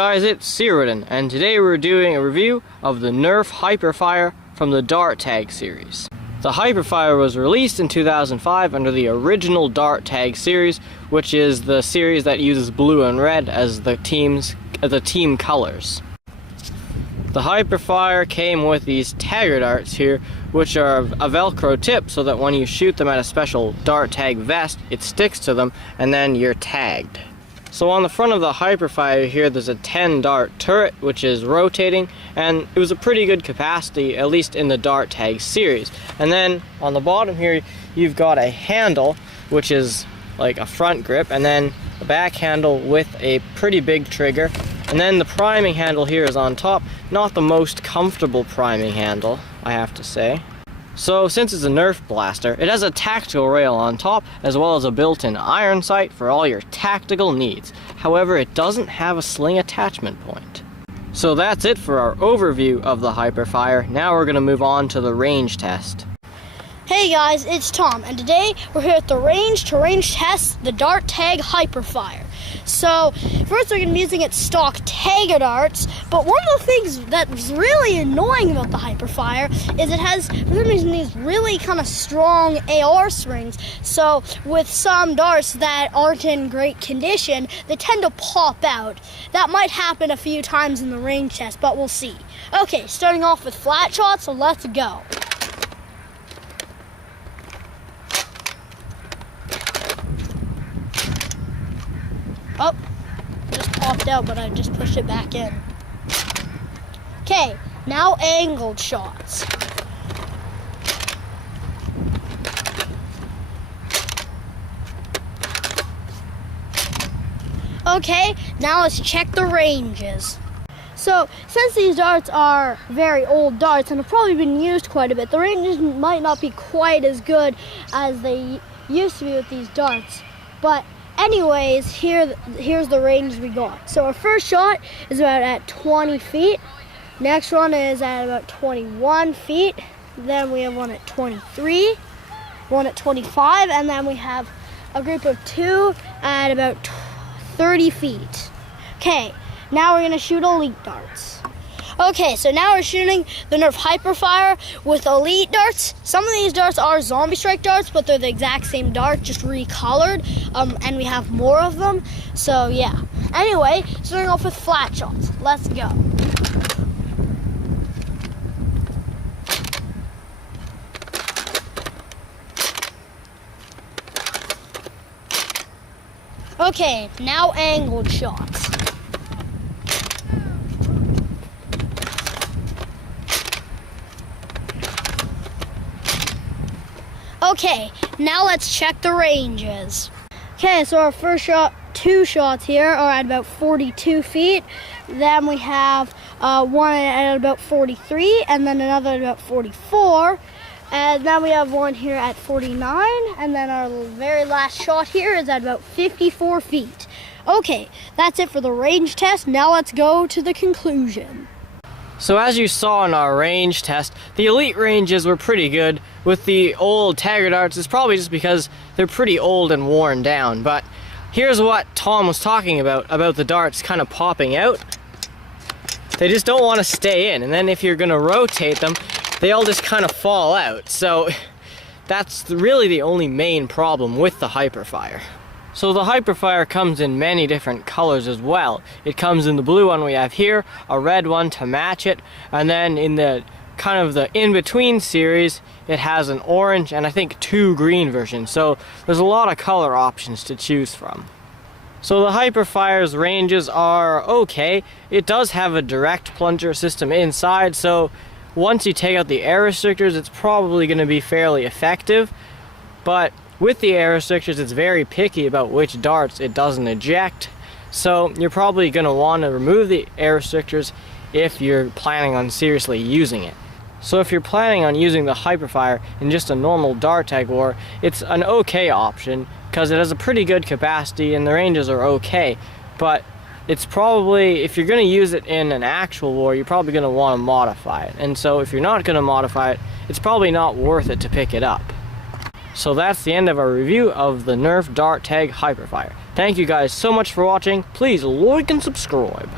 guys, it's Cyrudin, and today we're doing a review of the Nerf Hyperfire from the Dart Tag series. The Hyperfire was released in 2005 under the original Dart Tag series, which is the series that uses blue and red as the team colors. The Hyperfire came with these tagger darts here, which are a Velcro tip so that when you shoot them at a special Dart Tag vest, it sticks to them and then you're tagged. So on the front of the Hyperfire here, there's a 10 dart turret which is rotating, and it was a pretty good capacity, at least in the Dart Tag series. And then on the bottom here, you've got a handle which is like a front grip, and then a back handle with a pretty big trigger. And then the priming handle here is on top. Not the most comfortable priming handle, I have to say. So since it's a Nerf blaster, it has a tactical rail on top as well as a built-in iron sight for all your tactical needs. However, it doesn't have a sling attachment point. So that's it for our overview of the Hyperfire. Now we're going to move on to the range test. Hey guys, it's Tom, and today we're here at the range to range test the Dart Tag Hyperfire. So, first we're going to be using its stock tagger darts, but one of the things that's really annoying about the Hyperfire is it has, for some reason, these really kind of strong AR springs. So, with some darts that aren't in great condition, they tend to pop out. That might happen a few times in the range test, but we'll see. Okay, starting off with flat shots, so let's go. Oh, just popped out, but I just pushed it back in. Okay, now angled shots. Okay, now let's check the ranges. So, since these darts are very old darts and have probably been used quite a bit, the ranges might not be quite as good as they used to be with these darts, but anyways, here's the range we got. So our first shot is about at 20 feet. Next one is at about 21 feet. Then we have one at 23, one at 25, and then we have a group of two at about 30 feet. Okay, now we're gonna shoot elite darts. Okay, so now we're shooting the Nerf Hyperfire with elite darts. Some of these darts are zombie strike darts, but they're the exact same dart, just recolored, and we have more of them, so yeah. Anyway, starting off with flat shots. Let's go. Okay, now angled shots. Okay, now let's check the ranges. Okay, so our first shot, two shots here are at about 42 feet. Then we have one at about 43, and then another at about 44. And then we have one here at 49, and then our very last shot here is at about 54 feet. Okay, that's it for the range test. Now let's go to the conclusion. So as you saw in our range test, the elite ranges were pretty good. With the old tagger darts, it's probably just because they're pretty old and worn down. But here's what Tom was talking about the darts kind of popping out. They just don't want to stay in, and then if you're going to rotate them, they all just kind of fall out. So that's really the only main problem with the Hyperfire. So the Hyperfire comes in many different colors as well. It comes in the blue one we have here, a red one to match it, and then in the kind of the in-between series, it has an orange and I think two green versions. So there's a lot of color options to choose from. So the Hyperfire's ranges are okay. It does have a direct plunger system inside, so once you take out the air restrictors, it's probably going to be fairly effective. But with the air restrictors, it's very picky about which darts it doesn't eject. So you're probably going to want to remove the air restrictors if you're planning on seriously using it. So if you're planning on using the Hyperfire in just a normal dart tag war, it's an okay option because it has a pretty good capacity and the ranges are okay. But it's probably, if you're going to use it in an actual war, you're probably going to want to modify it. And so if you're not going to modify it, it's probably not worth it to pick it up. So that's the end of our review of the Nerf Dart Tag Hyperfire. Thank you guys so much for watching. Please like and subscribe.